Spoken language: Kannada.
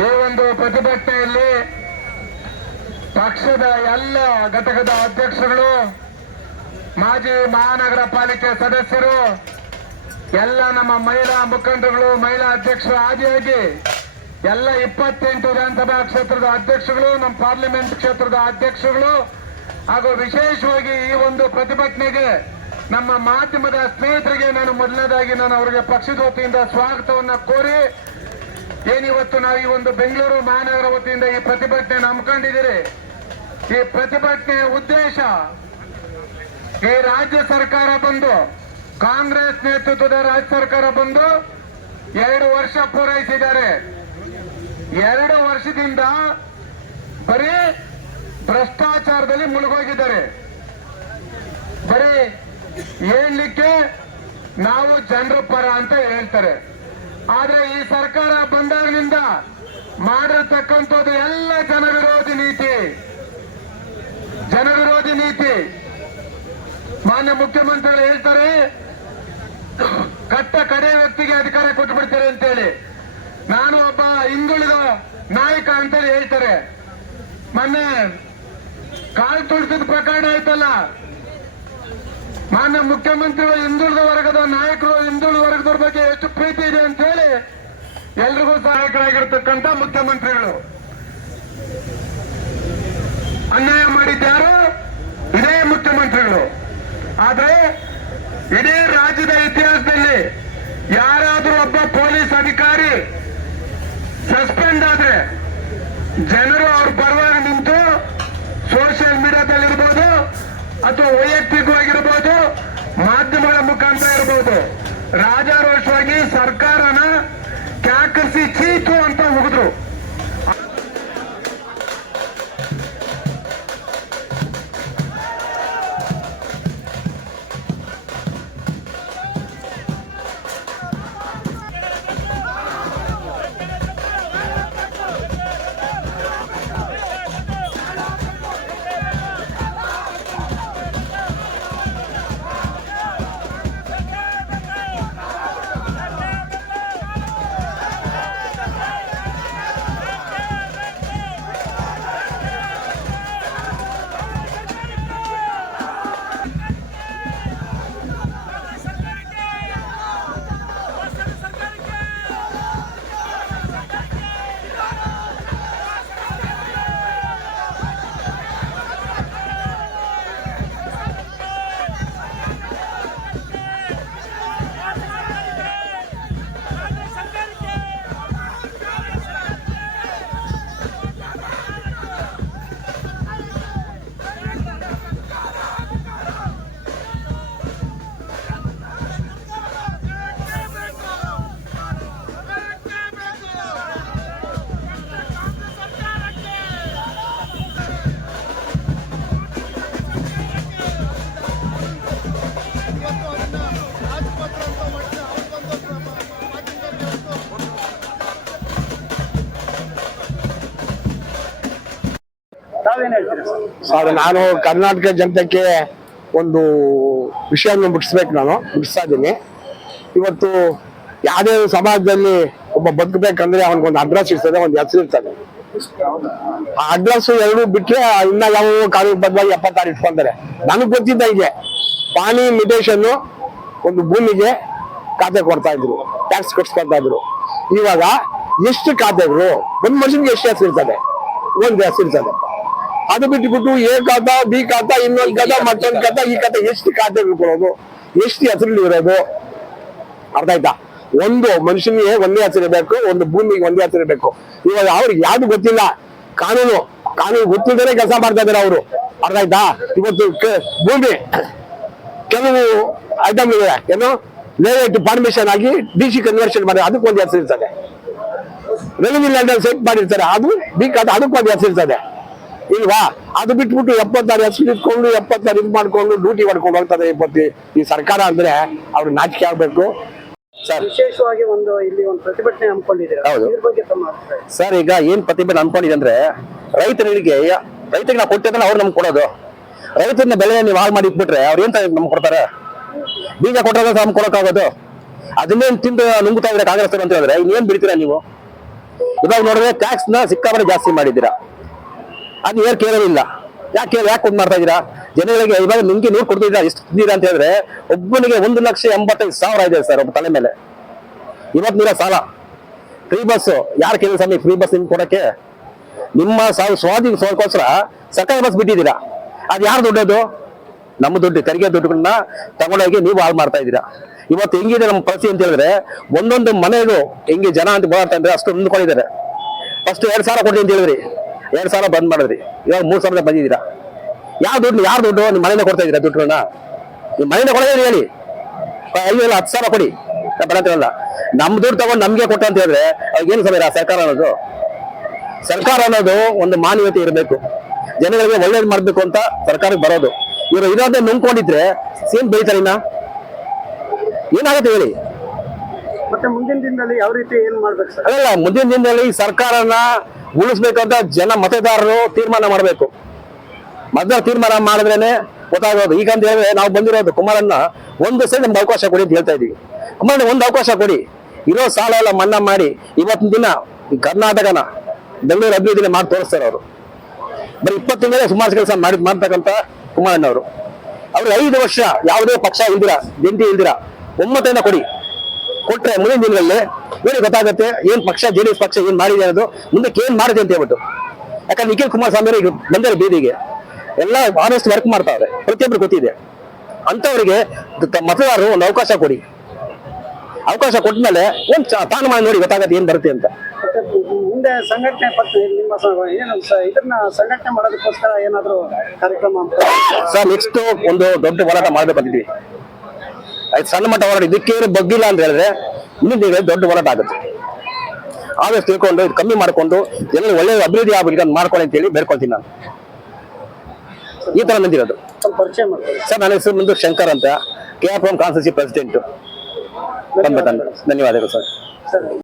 ಈ ಒಂದು ಪ್ರತಿಭಟನೆಯಲ್ಲಿ ಪಕ್ಷದ ಎಲ್ಲ ಘಟಕದ ಅಧ್ಯಕ್ಷಗಳು ಮಾಜಿ ಮಹಾನಗರ ಪಾಲಿಕೆ ಸದಸ್ಯರು, ಎಲ್ಲ ನಮ್ಮ ಮಹಿಳಾ ಮುಖಂಡರುಗಳು, ಮಹಿಳಾ ಅಧ್ಯಕ್ಷರು ಆದಿಯಾಗಿ ಎಲ್ಲ ಇಪ್ಪತ್ತೆಂಟು ವಿಧಾನಸಭಾ ಕ್ಷೇತ್ರದ ಅಧ್ಯಕ್ಷಗಳು ನಮ್ಮ ಪಾರ್ಲಿಮೆಂಟ್ ಕ್ಷೇತ್ರದ ಅಧ್ಯಕ್ಷಗಳು ಹಾಗೂ ವಿಶೇಷವಾಗಿ ಈ ಒಂದು ಪ್ರತಿಭಟನೆಗೆ ನಮ್ಮ ಮಾಧ್ಯಮದ ಸ್ನೇಹಿತರಿಗೆ ನಾನು ಮೊದಲನೇದಾಗಿ ನಾನು ಅವರಿಗೆ ಪಕ್ಷದ ವತಿಯಿಂದ ಸ್ವಾಗತವನ್ನ ಕೋರಿ ಏನಿವತ್ತು ನಾವು ಈ ಒಂದು ಬೆಂಗಳೂರು ಮಹಾನಗರ ವತಿಯಿಂದ ಈ ಪ್ರತಿಭಟನೆ ಹಮ್ಮಿಕೊಂಡಿದ್ದೀರಿ? ಈ ಪ್ರತಿಭಟನೆಯ ಉದ್ದೇಶ ಈ ರಾಜ್ಯ ಸರ್ಕಾರ ಬಂದು, ಕಾಂಗ್ರೆಸ್ ನೇತೃತ್ವದ ರಾಜ್ಯ ಸರ್ಕಾರ ಬಂದು ಎರಡು ವರ್ಷ ಪೂರೈಸಿದ್ದಾರೆ. ಎರಡು ವರ್ಷದಿಂದ ಬರೀ ಭ್ರಷ್ಟಾಚಾರದಲ್ಲಿ ಮುಳುಗೋಗಿದ್ದಾರೆ. ಬರೀ ಹೇಳಲಿಕ್ಕೆ ನಾವು ಜನರ ಪರ ಅಂತ ಹೇಳ್ತಾರೆ. ಆದ್ರೆ ಈ ಸರ್ಕಾರ ಬಂದಾಗಿನಿಂದ ಮಾಡಿರ್ತಕ್ಕಂಥದ್ದು ಎಲ್ಲ ಜನವಿರೋಧಿ ನೀತಿ. ಜನವಿರೋಧಿ ನೀತಿ. ಮಾನ್ಯ ಮುಖ್ಯಮಂತ್ರಿಗಳು ಹೇಳ್ತಾರೆ, ಕಟ್ಟ ಕಡೆ ವ್ಯಕ್ತಿಗೆ ಅಧಿಕಾರ ಕೊಟ್ಬಿಡ್ತಾರೆ ಅಂತೇಳಿ. ನಾನು ಒಬ್ಬ ಹಿಂದುಳಿದ ನಾಯಕ ಅಂತೇಳಿ ಹೇಳ್ತಾರೆ. ಮೊನ್ನೆ ಕಾಲ್ ತುಳಿಸಿದ ಪ್ರಕರಣ ಆಯ್ತಲ್ಲ ಮಾನ್ಯ ಮುಖ್ಯಮಂತ್ರಿಗಳು, ಹಿಂದುಳಿದ ವರ್ಗದ ನಾಯಕರು, ಹಿಂದುಳಿದ ವರ್ಗದವ್ರ ಬಗ್ಗೆ ಎಷ್ಟು ಪ್ರೀತಿ ಇದೆ ಅಂತ ಹೇಳಿ ಎಲ್ರಿಗೂ ಸಹಾಯಕರಾಗಿರ್ತಕ್ಕಂಥ ಮುಖ್ಯಮಂತ್ರಿಗಳು. ಅನ್ಯಾಯ ಮಾಡಿದ್ದಾರು ಇದೇ ಮುಖ್ಯಮಂತ್ರಿಗಳು. ಆದ್ರೆ ಇಡೀ ರಾಜ್ಯದ ಇತಿಹಾಸದಲ್ಲಿ ಯಾರಾದರೂ ಒಬ್ಬ ಪೊಲೀಸ್ ಅಧಿಕಾರಿ ಸಸ್ಪೆಂಡ್ ಆದ್ರೆ ಜನರು ಅವ್ರ ಪರವಾಗಿ ನಿಂತು ಸೋಷಿಯಲ್ ಮೀಡಿಯಾದಲ್ಲಿರ್ಬೋದು ಅಥವಾ ವೈಯಕ್ತಿಕವಾಗಿರ್ಬೋದು ಮಾಧ್ಯಮಗಳ ಮುಖಾಂತರ ಇರಬಹುದು ರಾಜಾರೋಷವಾಗಿ ಸರ್ಕಾರನ ಕ್ಯಾಕರಿಸಿ ಚೀತು ಅಂತ ಸರ್? ನಾನು ಕರ್ನಾಟಕ ಜನತೆಗೆ ಒಂದು ವಿಷಯವನ್ನು ಮುಟ್ಟಿಸ್ಬೇಕು ನಾನು, ಮುಟ್ಟಿಸ್ತಾ ಇದ್ದೀನಿ. ಇವತ್ತು ಯಾವುದೇ ಸಮಾಜದಲ್ಲಿ ಒಬ್ಬ ಬದುಕಬೇಕಂದ್ರೆ ಅವನಿಗೊಂದು ಅಡ್ರೆಸ್ ಇರ್ತದೆ, ಒಂದು ಹೆಸರು ಇರ್ತದೆ. ಆ ಅಡ್ರೆಸ್ ಎರಡು ಬಿಟ್ರೆ ಇನ್ನ ಯಾವ ಕಾನೂನುಬದ್ಧವಾಗಿ ಎಪ್ಪತ್ತಾರು ಇಟ್ಕೊಂಡರೆ ನನಗೆ ಗೊತ್ತಿದ್ದ ಹೀಗೆ, ಪಾಣಿ ಮಿಟೇಷನ್ ಒಂದು ಭೂಮಿಗೆ ಖಾತೆ ಕೊಡ್ತಾ ಇದ್ರು, ಟ್ಯಾಕ್ಸ್ ಕಟ್ಸ್ಕೊಳ್ತಾ ಇದ್ರು. ಇವಾಗ ಎಷ್ಟು ಖಾತೆಗಳು, ಒಂದ್ ಮನುಷ್ಯನಿಗೆ ಎಷ್ಟು ಹೆಸರು ಇರ್ತದೆ? ಒಂದು ಹೆಸರು ಇರ್ತದೆ. ಅದು ಬಿಟ್ಬಿಟ್ಟು ಎ ಖಾತ ಬಿ ಖಾತ ಇನ್ನೊಂದು ಖಾತ ಮತ್ತೊಂದು ಖಾತ ಈ ಖಾತ ಎಷ್ಟು ಖಾತೆಗಳು ಕೊಡೋದು ಎಷ್ಟು ಹೆಸರು ಇರೋದು? ಅರ್ಥ ಆಯ್ತಾ? ಒಂದು ಮನುಷ್ಯನಿಗೆ ಒಂದೇ ಹೆಸರು ಇರಬೇಕು ಒಂದು ಭೂಮಿಗೆ ಒಂದೇ ಹೆಸರು ಬೇಕು ಇವಾಗ ಅವ್ರಿಗೆ ಯಾವ್ದು ಗೊತ್ತಿಲ್ಲ? ಕಾನೂನು. ಕಾನೂನು ಗೊತ್ತಿಲ್ಲದೆ ಕೆಲಸ ಮಾಡ್ತಾ ಇದಾರೆ ಅವರು. ಅರ್ಥ ಆಯ್ತಾ? ಇವತ್ತು ಭೂಮಿ. ಕೆಲವು ಐಟಮ್ ಇದೆ ಏನು? ಲೇಔಟ್ ಪರ್ಮಿಷನ್ ಆಗಿ ಡಿ ಸಿ ಕನ್ವರ್ಷನ್ ಮಾಡಿ ಅದಕ್ಕೊಂದು ಹೆಸರಿರ್ತದೆ ರೆವಿನ್ಯೂ ಲ್ಯಾಂಡ್ ಸೆಟ್ ಮಾಡಿರ್ತಾರೆ. ಅದು ಬಿ ಕಾತ ಅದಕ್ಕೆ ಒಂದು ಹೆಸರು ಇರ್ತದೆ. ಇಲ್ವಾ? ಅದು ಬಿಟ್ಬಿಟ್ಟು ಎಪ್ಪತ್ತಾರು ಹೆಸರು ಇಟ್ಕೊಂಡು ಎಪ್ಪತ್ತಾರು ಇದು ಮಾಡ್ಕೊಂಡು ಡ್ಯೂಟಿ ಮಾಡ್ಕೊಂಡು ಹೋಗ್ತದೆ ಇಪ್ಪತ್ತಿ ಈ ಸರ್ಕಾರ ಅಂದ್ರೆ ಅವ್ರು ನಾಚಿಕೆ ಆಗ್ಬೇಕು. ಸರ್. ವಿಶೇಷವಾಗಿ ಒಂದು ಇಲ್ಲಿ ಒಂದು ಪ್ರತಿಭಟನೆ ಹಮ್ಮಿಕೊಂಡಿದ್ದೀರಾ? ಹೌದು. ಸರ್ ಈಗ ಏನ್ ಪ್ರತಿಭಟನೆ ಅನ್ಕೊಂಡಿದೆ ಅಂದ್ರೆ ರೈತರಿಗೆ ರೈತರಿಗೆ ನಾವು ಕೊಟ್ಟಿದ್ರೆ ಅವ್ರು ನಮ್ಗೆ ಕೊಡೋದು. ರೈತರನ್ನ ಬೆಳೆ ನೀವು ಹಾಳು ಮಾಡಿ ಇಟ್ಬಿಟ್ರೆ ಅವ್ರು ಏನ್ ನಮ್ಗೆ ಕೊಡ್ತಾರೆ? ಬೀಜ ಕೊಟ್ಟರೆ ನಮ್ಗೆ ಕೊಡೋಕ್ಕಾಗೋದು ಅದನ್ನೇನ್ ತಿಂದು ನುಂಗುತ್ತಾ ಇದ್ರೆ ಕಾಂಗ್ರೆಸ್ ಅಂತ ಹೇಳಿದ್ರೆ ಇನ್ನೇನ್ ಬಿಡ್ತೀರಾ ನೀವು? ಇವಾಗ ನೋಡಿದ್ರೆ ಟ್ಯಾಕ್ಸ್ನ ಸಿಕ್ಕಾಪಟ್ಟೆ ಜಾಸ್ತಿ ಮಾಡಿದ್ದೀರಾ. ಅದು ಏರ್ ಕೇಳೋದಿಲ್ಲ. ಯಾಕೆ ಯಾಕೆ ಒಂದು ಮಾಡ್ತಾ ಇದೀರಾ ಜನಗಳಿಗೆ ಇವಾಗ ನಿಮ್ಗೆ ನೂರು ಕೊಡ್ತಿದ್ದೀರಾ? ಎಷ್ಟು ತಿಂದಿರಾ ಅಂತ ಹೇಳಿದ್ರೆ ಒಬ್ಬನಿಗೆ ಒಂದು ಲಕ್ಷ ಎಂಬತ್ತೈದು ಸಾವಿರ ಇದೆ ಸರ್ ಒಬ್ಬ ತಲೆ ಮೇಲೆ. ಇವತ್ತು ನೀರ ಸಾಲ. ಫ್ರೀ ಬಸ್ ಯಾರು ಕೇಳಿ ಸ್ವಾಮಿ ಫ್ರೀ ಬಸ್ ನಿಮ್ಗೆ ಕೊಡಕ್ಕೆ? ನಿಮ್ಮ ಸಾವು ಸ್ವಾಧೀನ ಸೋಲ್ಕೋಸ್ಕರ ಸರ್ಕಾರಿ ಬಸ್ ಬಿಟ್ಟಿದ್ದೀರಾ? ಅದು ಯಾರು ದುಡ್ಡದು? ನಮ್ಮ ದುಡ್ಡು, ತೆರಿಗೆ ದುಡ್ಡುಗಳನ್ನ ತಗೊಂಡೋಗಿ ನೀವು ಹಾಳು ಮಾಡ್ತಾ ಇದ್ದೀರಾ? ಇವತ್ತು ಹೆಂಗಿದೆ ನಮ್ಮ ಪರಿಸ್ಥಿತಿ ಅಂತ ಹೇಳಿದ್ರೆ ಒಂದೊಂದು ಮನೆಗೂ ಹೆಂಗೆ ಜನ ಅಂತ ಓಡಾಡ್ತಾ ಅಂದ್ರೆ ಅಷ್ಟು ಹೊಂದ್ಕೊಂಡಿದ್ದಾರೆ. ಫಸ್ಟ್ ಎರಡ್ ಸಾವಿರ ಕೊಡಿ ಅಂತ ಹೇಳಿದ್ರಿ. ಎರಡ್ ಸಾವಿರ ಬಂದ್ ಮಾಡಿದ್ರಿ. ಇವಾಗ ಮೂರು ಸಾವಿರದ ಬಂದಿದ್ದೀರಾ? ಯಾವ ದುಡ್ಡು ಯಾರು ದುಡ್ಡು? ನಿಮ್ಮ ಮನೆಯಿಂದ ಕೊಡ್ತಾ ಇದ್ದೀರಾ ದುಡ್ಡುಗಳನ್ನ ನಿಮ್ಮ ಮನೆಯಿಂದ ಕೊಡೋದೇ ಹೇಳಿ. ಐದು ಇಲ್ಲ ಹತ್ತು ಸಾವಿರ ಕೊಡಿ. ಬರತ್ತಿರಲ್ಲ ನಮ್ಮ ನಮ್ ದುಡ್ಡು ತಗೊಂಡು ನಮಗೆ ಕೊಟ್ಟ ಅಂತ ಹೇಳಿದ್ರೆ ಏನು ಸಮಯ ಸರ್ಕಾರ ಅನ್ನೋದು? ಸರ್ಕಾರ ಅನ್ನೋದು ಒಂದು ಮಾನ್ಯತೆ ಇರಬೇಕು. ಜನಗಳಿಗೆ ಒಳ್ಳೇದು ಮಾಡಬೇಕು ಅಂತ ಸರ್ಕಾರಕ್ಕೆ ಬರೋದು. ಇವರು ಇರೋದೇ ನುಂಗ್ಕೊಂಡಿದ್ರೆ ಸೇಮ್ ಬೈತಾರೆ ಇನ್ನ? ಏನಾಗುತ್ತೆ ಹೇಳಿ? ಮತ್ತೆ ಮುಂದಿನ ದಿನದಲ್ಲಿ ಯಾವ ರೀತಿ ಏನ್ ಮಾಡ್ಬೇಕು ಅಲ್ಲ ಮುಂದಿನ ದಿನದಲ್ಲಿ ಸರ್ಕಾರನ ಉಳಿಸ್ಬೇಕಂತ ಜನ ಮತದಾರರು ತೀರ್ಮಾನ ಮಾಡಬೇಕು. ಮತದಾರ ತೀರ್ಮಾನ ಮಾಡಿದ್ರೇನೆ ಗೊತ್ತಾಗೋದು. ಈಗ ಅಂತ ಹೇಳಿದ್ರೆ ನಾವು ಬಂದಿರೋದು ಕುಮಾರನ್ನ ಒಂದು ಸೈಡ್ ನಮ್ಗೆ ಅವಕಾಶ ಕೊಡಿ ಅಂತ ಹೇಳ್ತಾ ಇದೀವಿ ಕುಮಾರಣ್ಣ, ಒಂದು ಅವಕಾಶ ಕೊಡಿ. ಇರೋ ಸಾಲ ಎಲ್ಲ ಮನ್ನಾ ಮಾಡಿ ಇವತ್ತಿನ ದಿನ ಈ ಕರ್ನಾಟಕನ ಬೆಂಗಳೂರು ಅಭಿವೃದ್ಧಿನೇ ಮಾಡಿ ತೋರಿಸ್ತಾರೆ ಅವರು. ಬರೀ ಇಪ್ಪತ್ತು ತಿಂಗಳೇ ಸುಮಾರು ಕೆಲಸ ಮಾಡಿ ಮಾಡ್ತಕ್ಕಂಥ ಕುಮಾರಣ್ಣವರು. ಅವ್ರಿಗೆ ಐದು ವರ್ಷ ಯಾವುದೇ ಪಕ್ಷ ಇಲ್ದಿರ ಜಂಟಿ ಇಲ್ದಿರ ಒಮ್ಮತದಿಂದ ಕೊಡಿ. ಕೊಟ್ರೆ ಮುಂದಿನ ದಿನಗಳಲ್ಲಿ ಏನು ಗೊತ್ತಾಗುತ್ತೆ ಏನ್ ಪಕ್ಷ ಜೆಡಿಎಸ್ ಪಕ್ಷ ಏನ್ ಮಾಡಿದೆ ಅನ್ನೋದು. ಮುಂದಕ್ಕೆ ಏನ್ ಮಾಡಿದೆ ಅಂತ ಹೇಳ್ಬಿಟ್ಟು. ಯಾಕಂದ್ರೆ ನಿಖಿಲ್ ಕುಮಾರಸ್ವಾಮಿ ಅವರು ಈಗ ಬಂದರೆ ಬೀದಿಗೆ. ಎಲ್ಲ ಆನೆಸ್ಟ್ ವರ್ಕ್ ಮಾಡ್ತಾವ್ರೆ. ಪ್ರತಿಯೊಬ್ಬರು ಗೊತ್ತಿದೆ. ಅಂತವರಿಗೆ ಮತದಾರರು ಒಂದು ಅವಕಾಶ ಕೊಡಿ. ಅವಕಾಶ ಕೊಟ್ಟ ಮೇಲೆ ಒಂದು ತಾನು ಮಾಡಿ ನೋಡಿ ಗೊತ್ತಾಗತ್ತೆ ಏನ್ ಬರುತ್ತೆ ಅಂತ. ಮುಂದೆ ಸಂಘಟನೆ ನಿಮ್ಮ ಏನು ಇದನ್ನ ಸಂಘಟನೆ ಮಾಡೋದಕ್ಕೋಸ್ಕರ ಏನಾದರೂ ಕಾರ್ಯಕ್ರಮ ಸರ್ ನೆಕ್ಸ್ಟ್ ಒಂದು ದೊಡ್ಡ ಹೋರಾಟ ಮಾಡ್ಬೇಕಂತಿದ್ವಿ ಆಯ್ತು ಸಣ್ಣ ಮಟ್ಟ ಹೋರಾಟ. ಇದಕ್ಕೆ ಏನು ಬಗ್ಗಿಲ್ಲ ಅಂತ ಹೇಳಿದ್ರೆ ಮುಂದಿನ ದಿನಗಳಲ್ಲಿ ದೊಡ್ಡ ಹೋರಾಟ ಆಗುತ್ತೆ. ಆದಷ್ಟು ತಿಳ್ಕೊಂಡು ಇದು ಕಮ್ಮಿ ಮಾಡ್ಕೊಂಡು ಎಲ್ಲ ಒಳ್ಳೆ ಅಭಿವೃದ್ಧಿ ಆಗ್ಬೇಕು ಅಂತ ಮಾಡ್ಕೊಳ್ಳಿ ಅಂತೇಳಿ ಬೇಡ್ಕೊಳ್ತೀನಿ ನಾನು. ಈ ತರ ಮಾಡ್ಕೊಳ್ಳಿ. ಸರ್ ನನ್ನ ಹೆಸರು ಬಂದು ಶಂಕರ್ ಅಂತ. K R M constituency president ಧನ್ಯವಾದಗಳು. ಸರಿ.